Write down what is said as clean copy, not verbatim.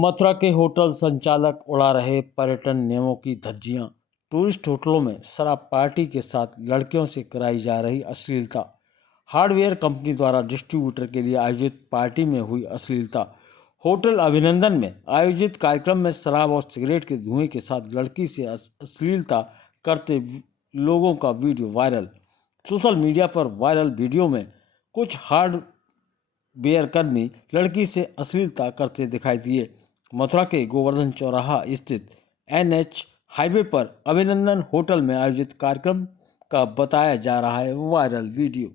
मथुरा के होटल संचालक उड़ा रहे पर्यटन नियमों की धज्जियां। टूरिस्ट होटलों में शराब पार्टी के साथ लड़कियों से कराई जा रही अश्लीलता। हार्डवेयर कंपनी द्वारा डिस्ट्रीब्यूटर के लिए आयोजित पार्टी में हुई अश्लीलता। होटल अभिनंदन में आयोजित कार्यक्रम में शराब और सिगरेट के धुएं के साथ लड़की से अश्लीलता करते लोगों का वीडियो वायरल। सोशल मीडिया पर वायरल वीडियो में कुछ हार्डवेयर कर्मी लड़की से अश्लीलता करते दिखाई दिए। मथुरा के गोवर्धन चौराहा स्थित NH हाईवे पर अभिनंदन होटल में आयोजित कार्यक्रम का बताया जा रहा है वायरल वीडियो।